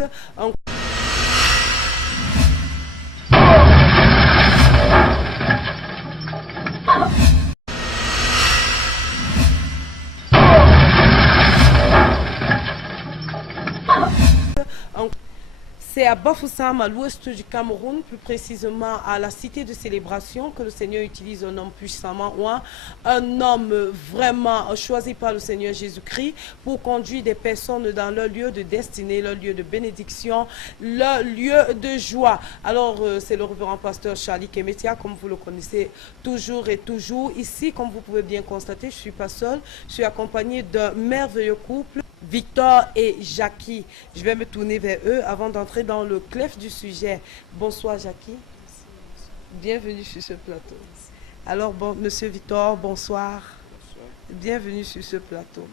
Un C'est à Bafoussam, à l'ouest du Cameroun, plus précisément à la cité de célébration, que le Seigneur utilise un homme puissamment oint, un homme vraiment choisi par le Seigneur Jésus-Christ pour conduire des personnes dans leur lieu de destinée, leur lieu de bénédiction, leur lieu de joie. Alors, c'est le révérend pasteur Charlie Kemetia, comme vous le connaissez toujours et toujours. Ici, comme vous pouvez bien constater, je ne suis pas seule, je suis accompagnée d'un merveilleux couple, Victor et Jackie. Je vais me tourner vers eux avant d'entrer dans le clef du sujet. Bonsoir Jackie. Bienvenue sur ce plateau. Alors, monsieur Victor, bonsoir. Bienvenue sur ce plateau.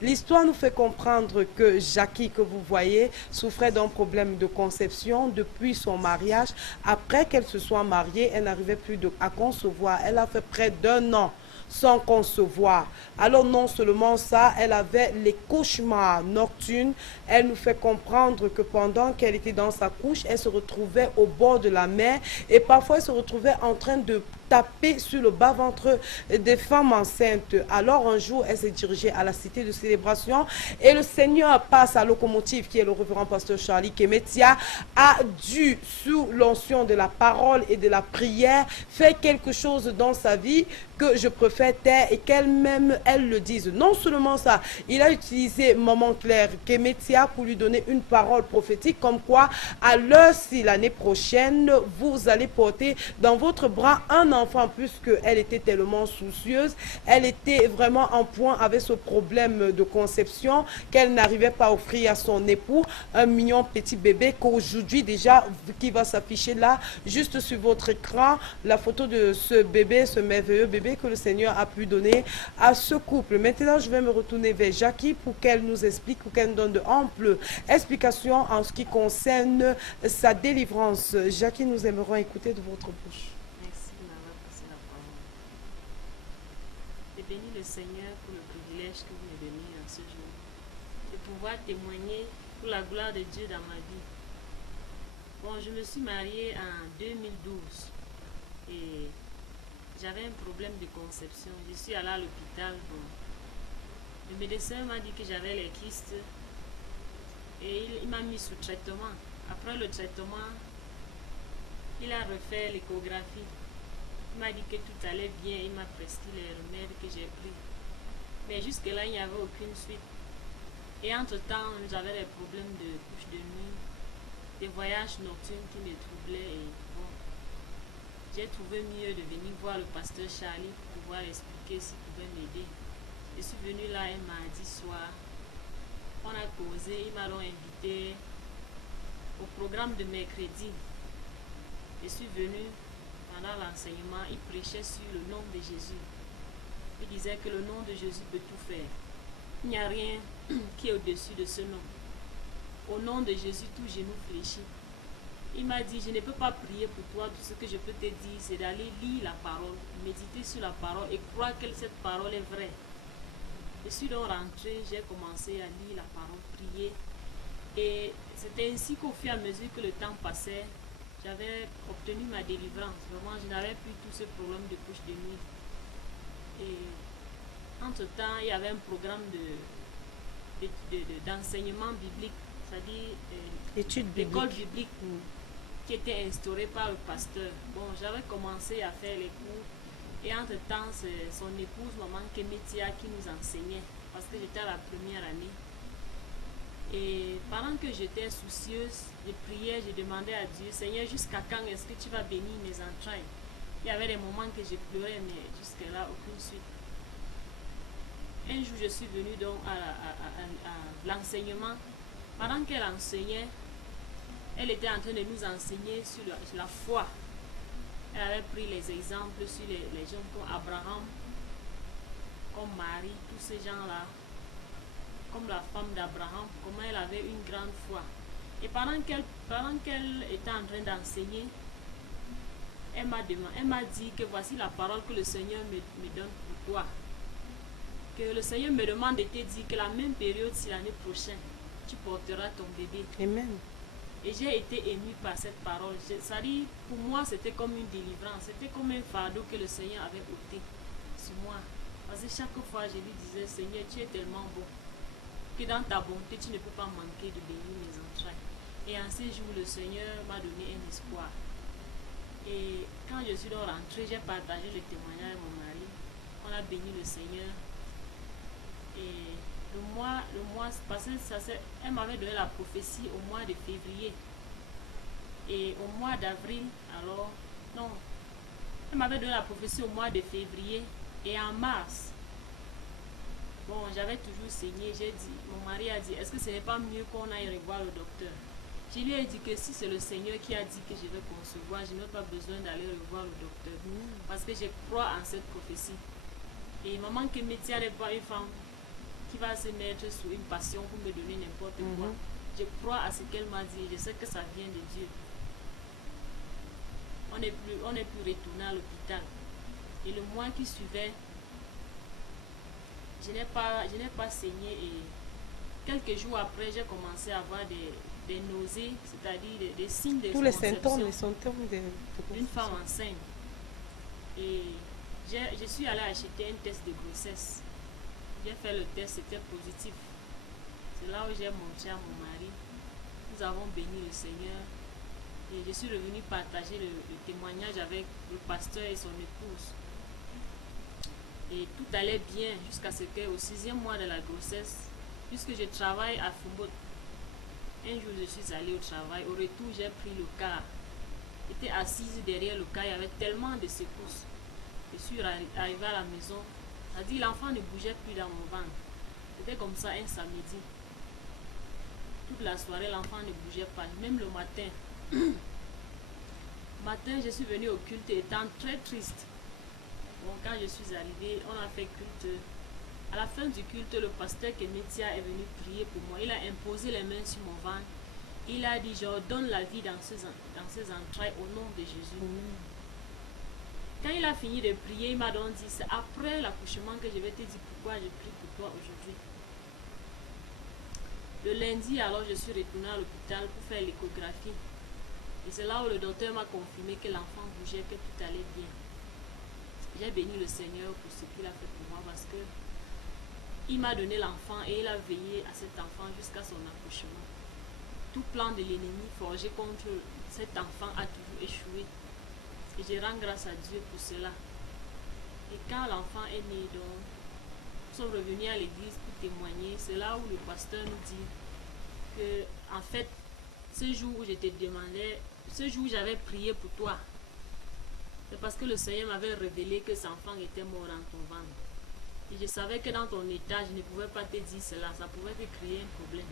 L'histoire nous fait comprendre que Jackie, que vous voyez, souffrait d'un problème de conception depuis son mariage. Après qu'elle se soit mariée, elle n'arrivait plus à concevoir. Elle a fait près d'1 an sans concevoir. Alors non seulement ça, elle avait les cauchemars nocturnes. Elle nous fait comprendre que pendant qu'elle était dans sa couche, elle se retrouvait au bord de la mer et parfois elle se retrouvait en train de taper sur le bas-ventre des femmes enceintes. Alors un jour, elle s'est dirigée à la cité de célébration et le Seigneur, par sa locomotive, qui est le révérend pasteur Charlie Kemetia, a dû, sous l'onction de la parole et de la prière, faire quelque chose dans sa vie que je préfère taire et qu'elle-même, elle le dise. Non seulement ça, il a utilisé Maman Claire Kemetia pour lui donner une parole prophétique comme quoi, à l'heure si l'année prochaine, vous allez porter dans votre bras un enfant, puisqu'elle était tellement soucieuse, elle était vraiment en point avec ce problème de conception qu'elle n'arrivait pas à offrir à son époux, un mignon petit bébé qu'aujourd'hui déjà, qui va s'afficher là, juste sur votre écran, la photo de ce bébé, ce merveilleux bébé que le Seigneur a pu donner à ce couple. Maintenant, je vais me retourner vers Jackie pour qu'elle nous explique, pour qu'elle nous donne de amples explications en ce qui concerne sa délivrance. Jackie, nous aimerons écouter de votre bouche. Merci de m'avoir passé la parole. Je bénis le Seigneur pour le privilège que vous me donnez en ce jour, de pouvoir témoigner pour la gloire de Dieu dans ma vie. Bon, je me suis mariée en 2012 et j'avais un problème de conception. Je suis allée à l'hôpital. Bon, le médecin m'a dit que j'avais les kystes et il m'a mis sous traitement. Après le traitement, il a refait l'échographie. Il m'a dit que tout allait bien. Il m'a prescrit les remèdes que j'ai pris. Mais jusque-là, il n'y avait aucune suite. Et entre-temps, j'avais des problèmes de couche de nuit, des voyages nocturnes qui me troublaient. Et bon, j'ai trouvé mieux de venir voir le pasteur Charlie pour pouvoir expliquer s'il pouvait m'aider. Je suis venue là un mardi soir. On a causé, ils m'ont invité au programme de mercredi. Je suis venue pendant l'enseignement, il prêchait sur le nom de Jésus. Il disait que le nom de Jésus peut tout faire. Il n'y a rien qui est au-dessus de ce nom. Au nom de Jésus, tout genou fléchit. Il m'a dit, je ne peux pas prier pour toi, tout ce que je peux te dire, c'est d'aller lire la parole, méditer sur la parole et croire que cette parole est vraie. Je suis donc rentrée, j'ai commencé à lire la parole, prier. Et c'était ainsi qu'au fur et à mesure que le temps passait, j'avais obtenu ma délivrance. Vraiment, je n'avais plus tout ce problème de couche de nuit. Et entre-temps, il y avait un programme d'enseignement biblique, c'est-à-dire l'école biblique qui était instaurée par le pasteur. Bon, j'avais commencé à faire les cours. Et entre-temps, c'est son épouse, Maman Kemetia, qui nous enseignait, parce que j'étais à la première année. Et pendant que j'étais soucieuse, je priais, je demandais à Dieu, Seigneur, jusqu'à quand est-ce que tu vas bénir mes entrailles? Il y avait des moments que je pleurais, mais jusque-là, aucune suite. Un jour, je suis venue donc à l'enseignement. Pendant qu'elle enseignait, elle était en train de nous enseigner sur la foi. Elle avait pris les exemples sur les gens comme Abraham, comme Marie, tous ces gens-là, comme la femme d'Abraham, comment elle avait une grande foi. Et pendant qu'elle était en train d'enseigner, elle m'a dit que voici la parole que le Seigneur me donne pour toi. Que le Seigneur me demande de te dire que la même période, c'est l'année prochaine. tu porteras ton bébé. Amen. Et j'ai été émue par cette parole. Ça dit, pour moi, c'était comme une délivrance. C'était comme un fardeau que le Seigneur avait ôté sur moi. Parce que chaque fois, je lui disais, Seigneur, tu es tellement bon que dans ta bonté, tu ne peux pas manquer de bénir mes entrailles. Et en ces jours, le Seigneur m'a donné un espoir. Et quand je suis donc rentrée, j'ai partagé le témoignage avec mon mari. On a béni le Seigneur. Et le mois passé, elle m'avait donné la prophétie au mois de février. Et au mois d'avril, alors, non, elle m'avait donné la prophétie au mois de février. Et en mars, bon, j'avais toujours saigné. J'ai dit, mon mari a dit, est-ce que ce n'est pas mieux qu'on aille revoir le docteur? Je lui ai dit que si c'est le Seigneur qui a dit que je vais concevoir, je n'ai pas besoin d'aller revoir le docteur. Parce que je crois en cette prophétie. Et maman que Métia n'est pas une femme qui va se mettre sous une passion pour me donner n'importe quoi. Je crois à ce qu'elle m'a dit. Je sais que ça vient de Dieu. On n'est plus retourné à l'hôpital. Et le mois qui suivait, je n'ai pas saigné. Et quelques jours après, j'ai commencé à avoir des nausées, c'est-à-dire des signes de tous les symptômes d'une femme enceinte. Et je suis allée acheter un test de grossesse. J'ai fait le test, c'était positif. C'est là où j'ai montré à mon mari. Nous avons béni le Seigneur. Et je suis revenue partager le témoignage avec le pasteur et son épouse. Et tout allait bien jusqu'à ce qu'au 6e mois de la grossesse, puisque je travaille à Fumbo, un jour je suis allée au travail. Au retour, j'ai pris le car. J'étais assise derrière le car, il y avait tellement de secousses. Je suis arrivée à la maison. Ça dit l'enfant ne bougeait plus dans mon ventre. C'était comme ça un samedi. Toute la soirée, l'enfant ne bougeait pas, même le matin. Matin, je suis venue au culte étant très triste. Bon, quand je suis arrivée, on a fait culte. À la fin du culte, le pasteur Kemetia est venu prier pour moi. Il a imposé les mains sur mon ventre. Il a dit, je donne la vie dans ces entrailles au nom de Jésus. Quand il a fini de prier, il m'a donc dit, c'est après l'accouchement que je vais te dire pourquoi je prie pour toi aujourd'hui. Le lundi, alors, je suis retournée à l'hôpital pour faire l'échographie. Et c'est là où le docteur m'a confirmé que l'enfant bougeait, que tout allait bien. J'ai béni le Seigneur pour ce qu'il a fait pour moi parce que il m'a donné l'enfant et il a veillé à cet enfant jusqu'à son accouchement. Tout plan de l'ennemi forgé contre cet enfant a toujours échoué. Et je rends grâce à Dieu pour cela. Et quand l'enfant est né, donc, nous sommes revenus à l'église pour témoigner. C'est là où le pasteur nous dit que, en fait, ce jour où je te demandais, ce jour où j'avais prié pour toi, c'est parce que le Seigneur m'avait révélé que cet enfant était mort dans ton ventre. Et je savais que dans ton état, je ne pouvais pas te dire cela. Ça pouvait te créer un problème.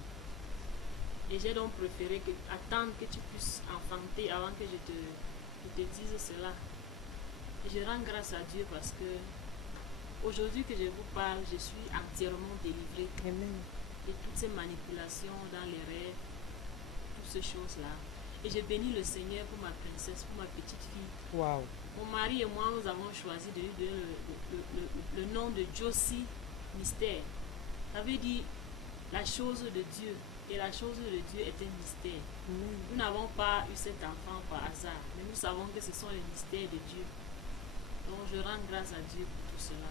Et j'ai donc préféré attendre que tu puisses enfanter avant que je te dise cela. Et je rends grâce à Dieu parce que aujourd'hui que je vous parle, je suis entièrement délivrée. Amen. Et toutes ces manipulations dans les rêves, toutes ces choses-là. Et je bénis le Seigneur pour ma princesse, pour ma petite fille. Wow. Mon mari et moi, nous avons choisi de lui donner le nom de Josie Mystère. Ça veut dire la chose de Dieu. Et la chose de Dieu est un mystère. Nous n'avons pas eu cet enfant par hasard, mais nous savons que ce sont les mystères de Dieu. Donc je rends grâce à Dieu pour tout cela.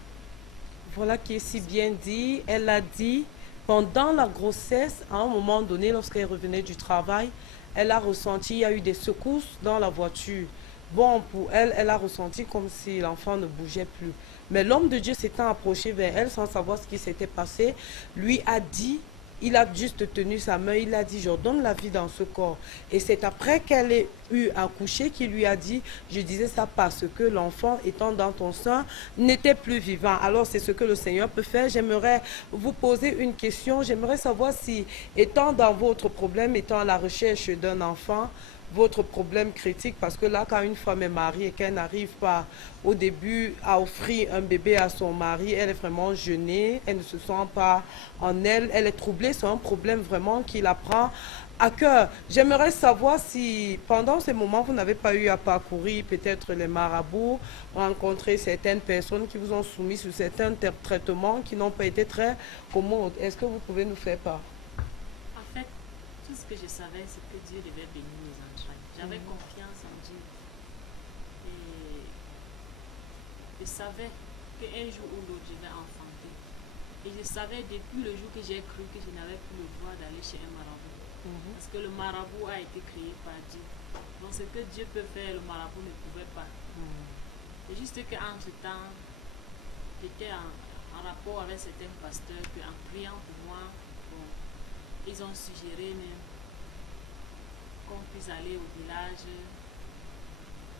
Voilà qui est si bien dit. Elle a dit, pendant la grossesse, à un moment donné, lorsqu'elle revenait du travail, elle a ressenti, il y a eu des secousses dans la voiture. Bon, pour elle, elle a ressenti comme si l'enfant ne bougeait plus. Mais l'homme de Dieu s'étant approché vers elle sans savoir ce qui s'était passé, lui a dit, il a juste tenu sa main, il a dit, je donne la vie dans ce corps. Et c'est après qu'elle ait eu accouché qu'il lui a dit, je disais ça parce que l'enfant étant dans ton sein n'était plus vivant. Alors c'est ce que le Seigneur peut faire. J'aimerais vous poser une question. J'aimerais savoir si, étant dans votre problème, étant à la recherche d'un enfant, votre problème critique, parce que là, quand une femme est mariée et qu'elle n'arrive pas au début à offrir un bébé à son mari, elle est vraiment gênée, elle ne se sent pas en elle, elle est troublée, c'est un problème vraiment qui la prend à cœur. J'aimerais savoir si, pendant ces moments, vous n'avez pas eu à parcourir peut-être les marabouts, rencontrer certaines personnes qui vous ont soumis sur certains traitements qui n'ont pas été très commodes. Est-ce que vous pouvez nous faire part? En fait, Tout ce que je savais, c'est que Dieu devait bénir mes entrailles. J'avais confiance en Dieu. Et je savais qu'un jour ou l'autre, je vais enfanter. Et je savais depuis le jour que j'ai cru que je n'avais plus le droit d'aller chez un marabout. Parce que le marabout a été créé par Dieu. Donc ce que Dieu peut faire, le marabout ne pouvait pas. C'est juste qu'en ce temps, j'étais en rapport avec certains pasteurs qu'en priant pour moi, bon, ils ont suggéré même qu'on puisse aller au village,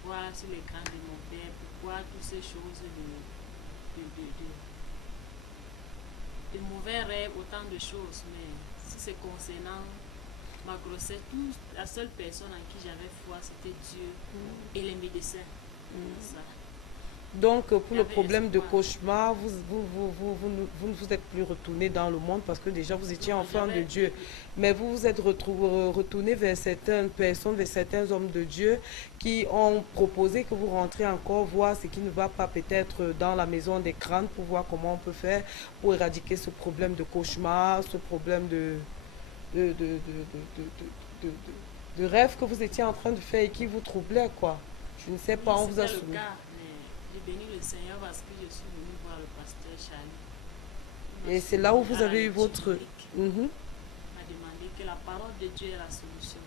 voir sur l'écran de mon père, pour voir toutes ces choses de mauvais rêves, autant de choses. Mais si c'est concernant ma grossesse, la seule personne en qui j'avais foi, c'était Dieu et les médecins. Ça. Donc, pour le problème de cauchemar, vous ne vous êtes plus retourné dans le monde parce que déjà vous étiez enfant de Dieu. Mais vous vous êtes retourné vers certaines personnes, vers certains hommes de Dieu qui ont proposé que vous rentriez encore voir ce qui ne va pas peut-être dans la maison des crânes pour voir comment on peut faire pour éradiquer ce problème de cauchemar, ce problème de rêve que vous étiez en train de faire et qui vous troublait, quoi. Je ne sais pas, on vous a soumis. J'ai béni le Seigneur parce que je suis venue voir le pasteur Charlie. Et c'est là où vous avez eu votre... Il m'a demandé que la parole de Dieu est la solution.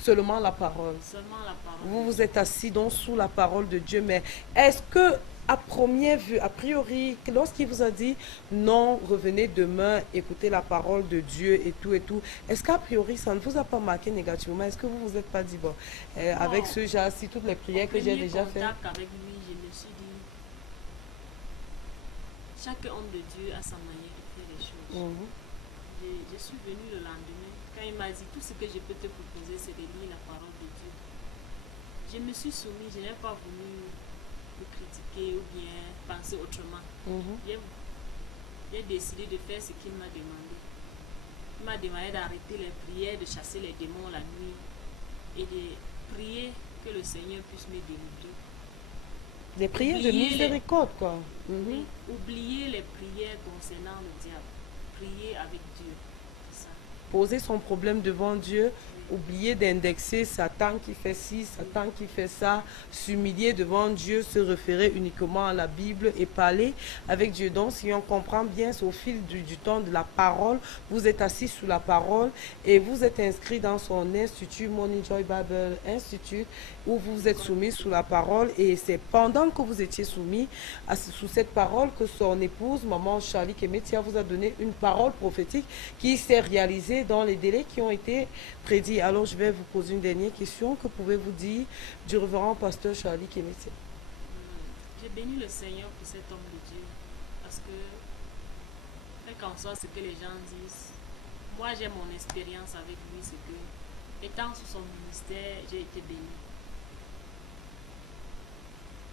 Seulement la parole. Seulement la parole. Vous vous êtes assis donc sous la parole de Dieu, mais est-ce que, à première vue, a priori, lorsqu'il vous a dit non, revenez demain, écoutez la parole de Dieu et tout, est-ce qu'a priori ça ne vous a pas marqué négativement? Est-ce que vous vous êtes pas dit, bon, avec ce j'ai toutes les prières que j'ai déjà faites? Avec lui, je me suis dit, chaque homme de Dieu a sa manière de faire les choses. Je suis venue le lendemain, quand il m'a dit tout ce que je peux te proposer, c'est de lire la parole de Dieu. Je me suis soumise, je n'ai pas voulu me critiquer ou bien penser autrement. J'ai décidé de faire ce qu'il m'a demandé. Il m'a demandé d'arrêter les prières, de chasser les démons la nuit et de prier que le Seigneur puisse me délivrer. Des prières de miséricorde, quoi. Oui, oublier les prières concernant le diable. Prier avec Dieu. C'est ça. Poser son problème devant Dieu, oublier d'indexer Satan qui fait ci, Satan qui fait ça, s'humilier devant Dieu, se référer uniquement à la Bible et parler avec Dieu. Donc, si on comprend bien, c'est au fil du temps de la parole, vous êtes assis sous la parole et vous êtes inscrit dans son institut, Morning Joy Bible Institute, où vous êtes soumis sous la parole. Et c'est pendant que vous étiez soumis sous cette parole que son épouse, maman Charlie Kemetia, vous a donné une parole prophétique qui s'est réalisée dans les délais qui ont été prédits. Alors, je vais vous poser une dernière question. Que pouvez-vous dire du révérend pasteur Charlie Kemetia? J'ai béni le Seigneur pour cet homme de Dieu. Parce que, quel qu'en soit ce que les gens disent, moi j'ai mon expérience avec lui, c'est que, étant sous son ministère, j'ai été béni.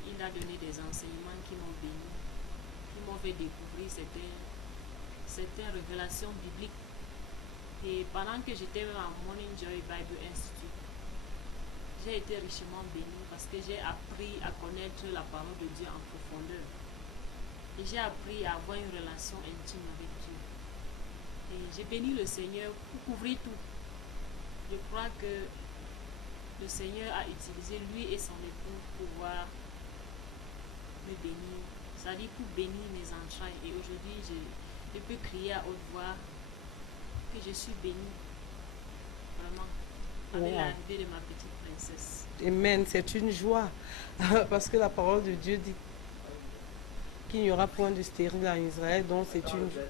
Il a donné des enseignements qui m'ont béni, qui m'ont fait découvrir certaines révélations bibliques. Et pendant que j'étais à Morning Joy Bible Institute, j'ai été richement béni parce que j'ai appris à connaître la parole de Dieu en profondeur. Et j'ai appris à avoir une relation intime avec Dieu. Et j'ai béni le Seigneur pour couvrir tout. Je crois que le Seigneur a utilisé lui et son époux pour pouvoir me bénir. C'est-à-dire pour bénir mes entrailles. Et aujourd'hui, je peux crier à haute voix que je suis bénie. Vraiment. Avec l'arrivée de ma petite princesse. Amen, c'est une joie. Parce que la parole de Dieu dit qu'il n'y aura point de stérile en Israël. Donc c'est une joie.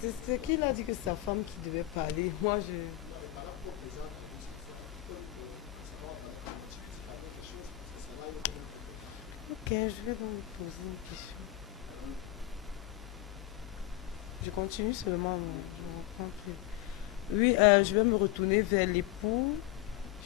C'est ce qu'il a dit que c'est sa femme qui devait parler. Moi, je... Ok, je vais donc lui poser une question. Je continue seulement, je reprends plus. Oui, je vais me retourner vers l'époux.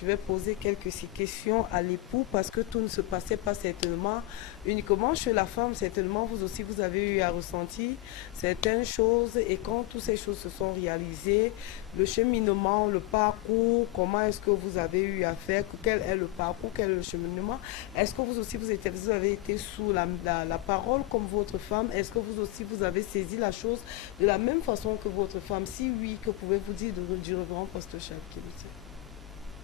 Je vais poser quelques questions à l'époux parce que tout ne se passait pas certainement uniquement chez la femme. Certainement, vous aussi, vous avez eu à ressentir certaines choses. Et quand toutes ces choses se sont réalisées, le cheminement, le parcours, comment est-ce que vous avez eu à faire, quel est le parcours, quel est le cheminement. Est-ce que vous aussi, vous avez été sous la parole comme votre femme? Est-ce que vous aussi, vous avez saisi la chose de la même façon que votre femme? Si oui, que pouvez-vous dire du révérend pasteur Charles?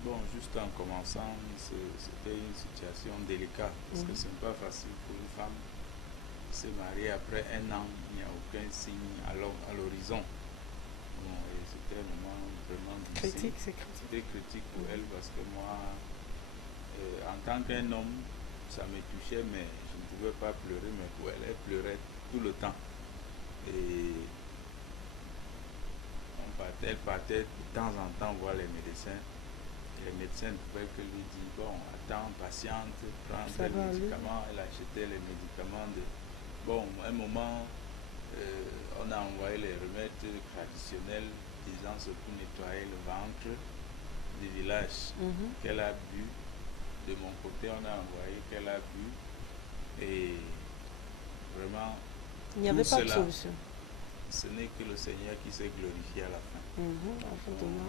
Bon, juste en commençant, c'était une situation délicate parce que ce n'est pas facile pour une femme de se marier après un an, il n'y a aucun signe à l'horizon. Bon, et c'était un moment vraiment difficile. C'était critique pour elle parce que moi, en tant qu'un homme, ça me touchait, mais je ne pouvais pas pleurer, mais pour elle, elle pleurait tout le temps. Et elle partait de temps en temps voir les médecins. Les médecins ne pouvaient que lui dire, bon, attends, patiente, prends tel médicament. Elle achetait les médicaments. Bon, à un moment, on a envoyé les remèdes traditionnels, disant c'est pour nettoyer le ventre du village qu'elle a bu. De mon côté, on a envoyé qu'elle a bu. Et vraiment, il n'y avait pas de solution. Ce n'est que le Seigneur qui s'est glorifié à la fin.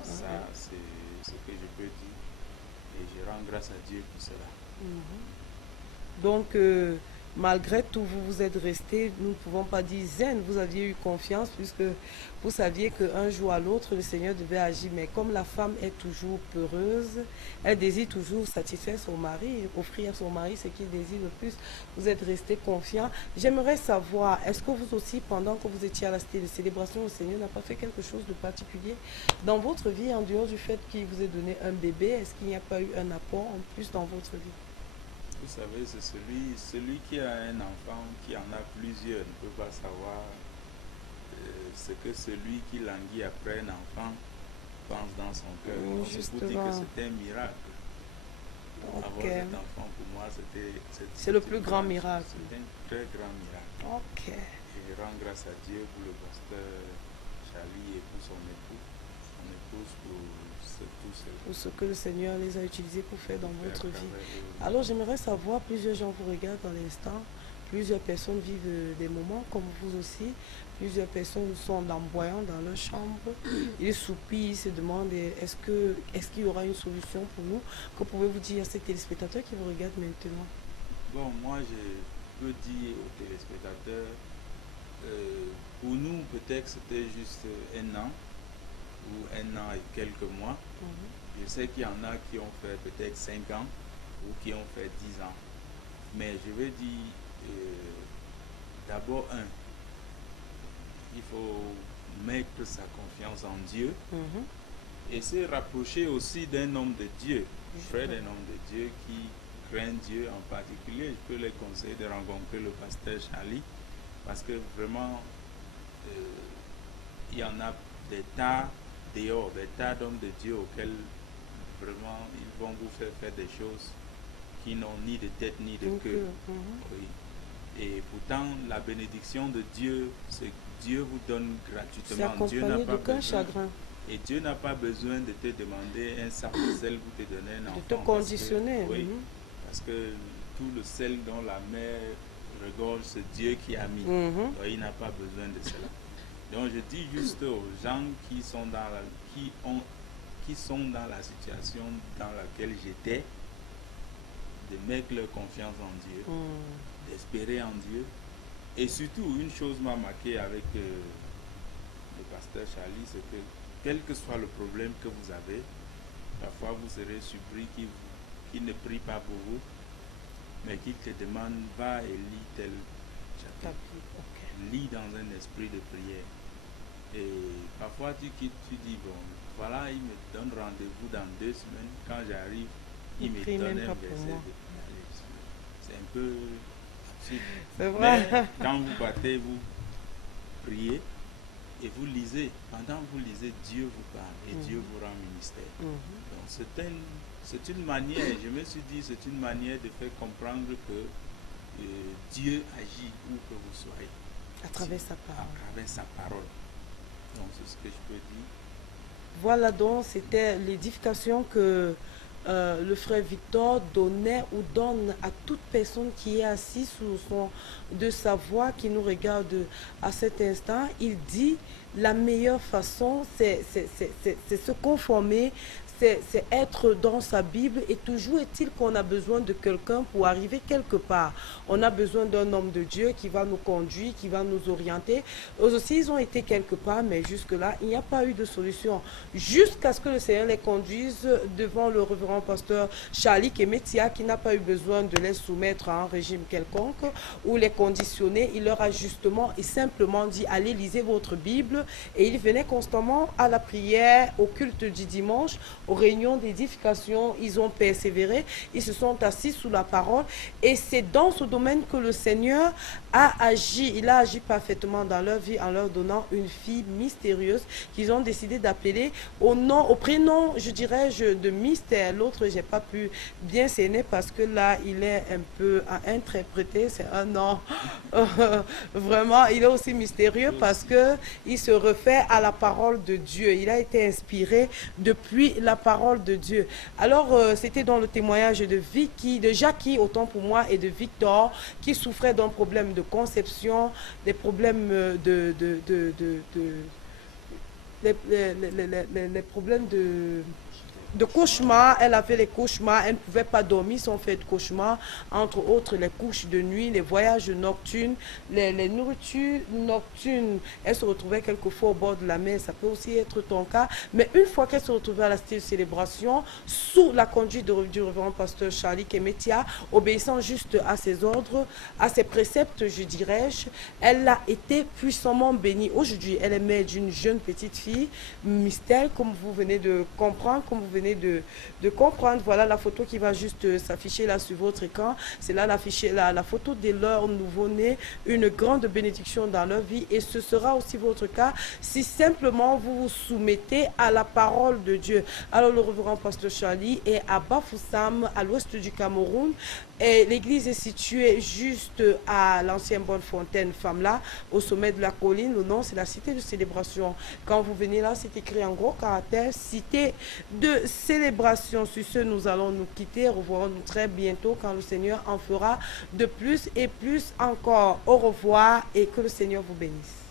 Ça, c'est ce que je peux dire. Et je rends grâce à Dieu pour cela. Donc, malgré tout, vous vous êtes resté, nous ne pouvons pas dire zen, vous aviez eu confiance puisque vous saviez qu'un jour à l'autre, le Seigneur devait agir. Mais comme la femme est toujours peureuse, elle désire toujours satisfaire son mari, offrir à son mari ce qu'il désire le plus. Vous êtes resté confiant. J'aimerais savoir, est-ce que vous aussi, pendant que vous étiez à la cité de célébration, le Seigneur n'a pas fait quelque chose de particulier dans votre vie, en dehors du fait qu'il vous ait donné un bébé? Est-ce qu'il n'y a pas eu un apport en plus dans votre vie? Vous savez, c'est celui qui a un enfant, qui en a plusieurs, ne peut pas savoir ce que celui qui languit après un enfant pense dans son cœur. Je vous dis que c'était un miracle. Avoir cet enfant, pour moi, c'est le plus grand miracle. C'est un très grand miracle. Et je rends grâce à Dieu pour le pasteur Charlie et pour son épouse, pour ce que le Seigneur les a utilisés pour faire dans votre vie. Alors j'aimerais savoir, plusieurs gens vous regardent dans l'instant, plusieurs personnes vivent des moments comme vous aussi, plusieurs personnes sont lamboyants dans leur chambre, ils soupirent, ils se demandent est-ce qu'il y aura une solution pour nous? Que pouvez-vous dire à ces téléspectateurs qui vous regardent maintenant? Bon, moi je peux dire aux téléspectateurs, pour nous peut-être c'était juste un an ou un an et quelques mois. Je sais qu'il y en a qui ont fait peut-être 5 ans ou qui ont fait 10 ans. Mais je veux dire, d'abord, il faut mettre sa confiance en Dieu et se rapprocher aussi d'un homme de Dieu, frère d'un homme de Dieu qui craint Dieu en particulier. Je peux les conseiller de rencontrer le pasteur Charlie parce que vraiment, il y en a des tas dehors, des tas d'hommes de Dieu auxquels vraiment ils vont vous faire des choses qui n'ont ni de tête ni de queue. Oui. Et pourtant, la bénédiction de Dieu, c'est que Dieu vous donne gratuitement. Dieu n'a pas besoin, chagrin. Et Dieu n'a pas besoin de te demander un sac de sel pour te donner un enfant. De te conditionner. Parce que tout le sel dont la mer regorge, c'est Dieu qui a mis. Donc, il n'a pas besoin de cela. Donc je dis juste aux gens qui sont dans la situation dans laquelle j'étais, de mettre leur confiance en Dieu, d'espérer en Dieu. Et surtout, une chose m'a marqué avec le pasteur Charlie, c'est que quel que soit le problème que vous avez, parfois vous serez surpris qu'il ne prie pas pour vous, mais qu'il te demande, va et lis tel chapitre. Lis dans un esprit de prière. Et parfois tu quittes, tu dis, bon, voilà, il me donne rendez-vous dans 2 semaines. Quand j'arrive, il me donne un verset. C'est un peu absurde. C'est vrai. Mais quand vous partez, vous priez et vous lisez. Pendant que vous lisez, Dieu vous parle et Dieu vous rend ministère. Donc c'est une manière, je me suis dit, c'est une manière de faire comprendre que Dieu agit où que vous soyez. À travers sa parole. À travers sa parole. Donc c'est ce que je peux dire. Voilà, donc c'était l'édification que le frère Victor donnait ou donne à toute personne qui est assise sous le son de sa voix, qui nous regarde à cet instant. Il dit la meilleure façon, c'est se conformer, c'est être dans sa Bible. Et toujours est-il qu'on a besoin de quelqu'un pour arriver quelque part. On a besoin d'un homme de Dieu qui va nous conduire, qui va nous orienter. Eux aussi, ils ont été quelque part, mais jusque-là, il n'y a pas eu de solution. Jusqu'à ce que le Seigneur les conduise devant le révérend pasteur Charlie Kemetia, qui n'a pas eu besoin de les soumettre à un régime quelconque ou les conditionner. Il leur a justement et simplement dit, allez, lisez votre Bible. Et ils venaient constamment à la prière, au culte du dimanche, aux réunions d'édification. Ils ont persévéré, ils se sont assis sous la parole. Et c'est dans ce domaine que le Seigneur a agi. Il a agi parfaitement dans leur vie en leur donnant une fille mystérieuse qu'ils ont décidé d'appeler au prénom, je dirais, de Mystère. L'autre, j'ai pas pu bien cerner parce que là, il est un peu à interpréter. C'est un nom vraiment, il est aussi mystérieux parce que il se refait à la parole de Dieu. Il a été inspiré depuis la parole de Dieu. Alors, c'était dans le témoignage de Vicky, de Jackie, autant pour moi, et de Victor, qui souffrait d'un problème de conception, des problèmes les problèmes de cauchemars. Elle avait les cauchemars, elle ne pouvait pas dormir sans faire de cauchemars, entre autres les couches de nuit, les voyages nocturnes, les nourritures nocturnes. Elle se retrouvait quelquefois au bord de la mer, ça peut aussi être ton cas, mais une fois qu'elle se retrouvait à la cité de célébration, sous la conduite du révérend pasteur Charlie Kemetia, obéissant juste à ses ordres, à ses préceptes, je dirais-je, elle a été puissamment bénie. Aujourd'hui, elle est mère d'une jeune petite fille, Mystère, comme vous venez de comprendre, comme vous venez de comprendre. Voilà la photo qui va juste s'afficher là sur votre écran. C'est là la photo de leur nouveau-né, une grande bénédiction dans leur vie. Et ce sera aussi votre cas si simplement vous vous soumettez à la parole de Dieu. Alors le révérend pasteur Charlie est à Bafoussam, à l'ouest du Cameroun. Et l'église est située juste à l'ancienne Bonne Fontaine, Famla, au sommet de la colline. Le nom, c'est la cité de célébration. Quand vous venez là, c'est écrit en gros caractère, cité de célébration. Sur ce, nous allons nous quitter. Revoirons-nous très bientôt quand le Seigneur en fera de plus et plus encore. Au revoir et que le Seigneur vous bénisse.